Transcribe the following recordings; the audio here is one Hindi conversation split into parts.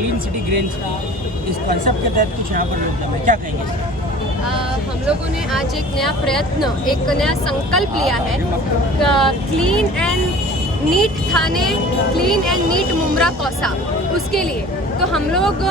क्लीन सिटी ग्रीन स्टार इस कॉन्सेप्ट के तहत कुछ यहाँ पर योजना है, क्या कहेंगे इसका? हम लोगों ने आज एक नया प्रयत्न, एक नया संकल्प लिया है, clean and neat Thane, clean and neat Mumbra Kausa. उसके लिए तो हम लोग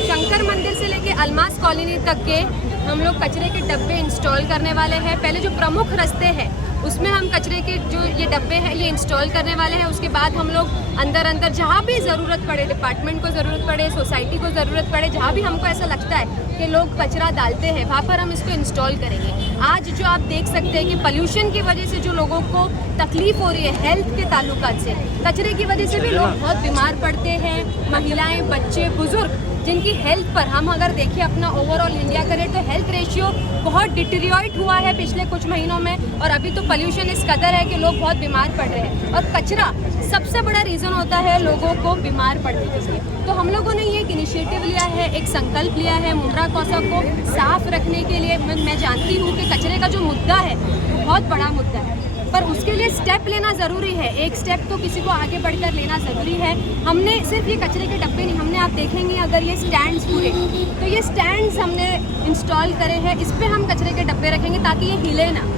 शंकर मंदिर से लेके अलमास कॉलोनी तक के हम लोग कचरे के डब्बे इंस्टॉल करने वाले हैं। पहले जो प्रमुख रास्ते हैं उसमें हम कचरे के जो ये डब्बे हैं ये इंस्टॉल करने वाले हैं। उसके बाद हम लोग अंदर जहाँ भी ज़रूरत पड़े, डिपार्टमेंट को ज़रूरत पड़े, सोसाइटी को ज़रूरत पड़े, जहाँ भी हमको ऐसा लगता है कि लोग कचरा डालते हैं वहाँ पर हम इसको इंस्टॉल करेंगे। आज जो आप देख सकते हैं कि पोल्यूशन की वजह से जो लोगों को तकलीफ हो रही है हेल्थ के ताल्लुकात से, कचरे की वजह से भी लोग बहुत बीमार पड़ते हैं। महिलाएं, बच्चे, बुजुर्ग जिनकी हेल्थ पर हम अगर देखें अपना ओवरऑल इंडिया का रेट, तो हेल्थ रेशियो बहुत डिटेरियोरेट हुआ है पिछले कुछ महीनों में। और अभी तो पोल्यूशन इस कदर है कि लोग बहुत बीमार पड़ रहे हैं और कचरा सबसे बड़ा रीज़न होता है लोगों को बीमार पड़ने के लिए। तो हम लोगों ने ये एक इनिशिएटिव लिया है, एक संकल्प लिया है मुमरा कौसा को साफ रखने के लिए। मैं जानती हूँ कि कचरे का जो मुद्दा है वो बहुत बड़ा मुद्दा है, पर उसके लिए स्टेप लेना ज़रूरी है। एक स्टेप तो किसी को आगे बढ़कर लेना ज़रूरी है। हमने सिर्फ ये कचरे के डब्बे नहीं, हमने आप देखेंगे अगर ये स्टैंड्स पूरे, तो ये स्टैंड्स हमने इंस्टॉल करे हैं। इस पर हम कचरे के डब्बे रखेंगे ताकि ये हिले ना,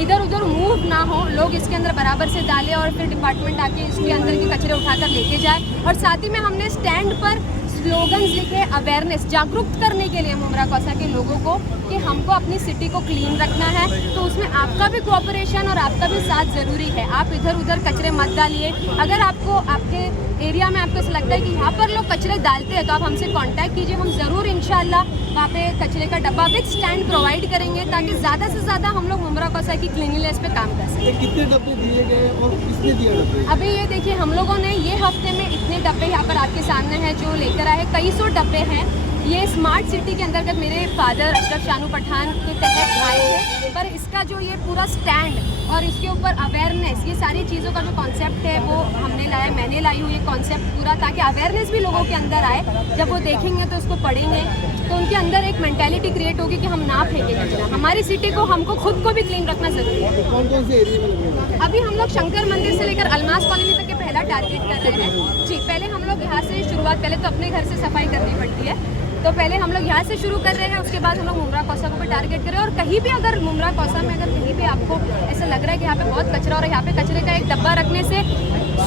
इधर उधर मूव ना हो, लोग इसके अंदर बराबर से डालें और फिर डिपार्टमेंट आके इसके अंदर के कचरे उठाकर लेके जाए। और साथ ही में हमने स्टैंड पर स्लोगन्स लिखे, अवेयरनेस जागरूक करने के लिए मुमरा कौसा के लोगों को कि हमको अपनी सिटी को क्लीन रखना है। तो उसमें आपका भी कोऑपरेशन और आपका भी साथ ज़रूरी है। आप इधर उधर कचरे मत डालिए। अगर आपको आपके एरिया में आपको ऐसा लगता है कि यहाँ पर लोग कचरे डालते हैं तो आप हमसे कांटेक्ट कीजिए। हम ज़रूर इंशाल्लाह वहाँ पे कचरे का डब्बा विद स्टैंड प्रोवाइड करेंगे ताकि ज़्यादा से ज़्यादा हम लोग मुमरा कौसा की क्लीनिनेस पे काम कर सकें। कितने डब्बे दिए गए और किसने दिया डब्बे? अभी ये देखिए हम लोगों ने ये हफ्ते में इतने डब्बे यहाँ पर आपके सामने हैं जो लेकर आए, कई सौ डब्बे हैं। ये स्मार्ट सिटी के अंतर्गत मेरे फादर अशरफ शानू पठान के तहत आए हैं, पर इसका जो ये पूरा स्टैंड और इसके ऊपर अवेयरनेस, ये सारी चीज़ों का जो कॉन्सेप्ट है वो हमने लाया, मैंने लाई हूँ ये कॉन्सेप्ट पूरा, ताकि अवेयरनेस भी लोगों के अंदर आए। जब वो देखेंगे तो उसको पढ़ेंगे तो उनके अंदर एक मेंटालिटी क्रिएट होगी कि हम ना फेंके कचरा। हमारी सिटी को, हमको खुद को भी क्लीन रखना ज़रूरी है। कौन कौन से एरिया में लगे हैं? अभी हम लोग शंकर मंदिर से लेकर अलमास कॉलोनी तक के पहला टारगेट कर रहे हैं जी। पहले हम लोग यहाँ से शुरुआत, पहले तो अपने घर से सफाई करनी पड़ती है, तो पहले हम लोग यहाँ से शुरू कर रहे हैं। उसके बाद हम लोग मुमरा कौसा को भी टारगेट करें। और कहीं भी अगर मुमरा कौसा में अगर कहीं भी आपको ऐसा लग रहा है कि यहाँ पे बहुत कचरा और यहाँ पे कचरे का एक डब्बा रखने से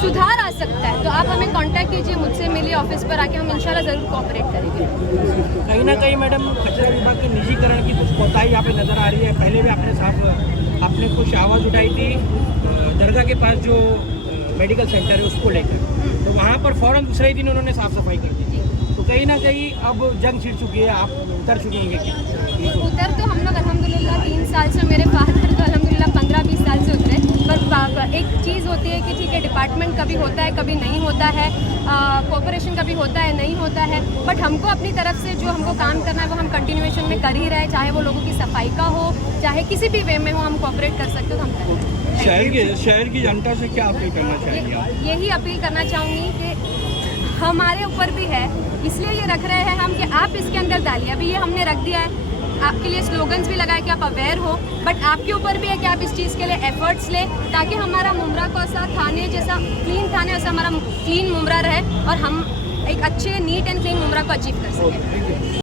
सुधार आ सकता है, तो आप हमें कांटेक्ट कीजिए, मुझसे मिलिए ऑफिस पर आके, हम इंशाल्लाह ज़रूर कोऑपरेट करेंगे। कहीं ना कहीं मैडम कचरा विभाग के निजीकरण की कुछ कोताही यहाँ पे नज़र आ रही है। पहले भी आपने कुछ आवाज़ उठाई थी दरगाह के पास जो मेडिकल सेंटर है उसको लेकर, तो वहाँ पर फ़ौरन दूसरे ही दिन उन्होंने साफ़ सफाई कर दी। तो कहीं ना कहीं अब जंग छिड़ चुकी है, आप उतर चुके होंगे क्या? उतर तो हम लोग अल्हम्दुलिल्लाह 3 साल से, मेरे फादर तो अल्हम्दुलिल्लाह 15-20 साल से उतरे। पर एक चीज़ होती है कि ठीक है, डिपार्टमेंट कभी होता है कभी नहीं होता है, कोऑपरेशन कभी होता है नहीं होता है, बट हमको अपनी तरफ से जो हमको काम करना है वो हम कंटिन्यूएशन में कर ही रहे हैं। चाहे वो लोगों की सफाई का हो, चाहे किसी भी वे में हो, हम कोऑपरेट कर सकते हो तो हम करें। शहर की जनता से क्या अपील करना चाहेंगे आप? यही अपील करना चाहूँगी कि हमारे ऊपर भी है, इसलिए ये रख रहे हैं हम कि आप इसके अंदर डालिए। अभी ये हमने रख दिया है, आपके लिए स्लोगन्स भी लगाए कि आप अवेयर हो, बट आपके ऊपर भी है कि आप इस चीज़ के लिए एफर्ट्स लें ताकि हमारा मुमरा कौसा थाने जैसा क्लीन थाने वैसा हमारा क्लीन मुमरा रहे और हम एक अच्छे नीट एंड क्लीन मुमरा को अचीव कर सकें।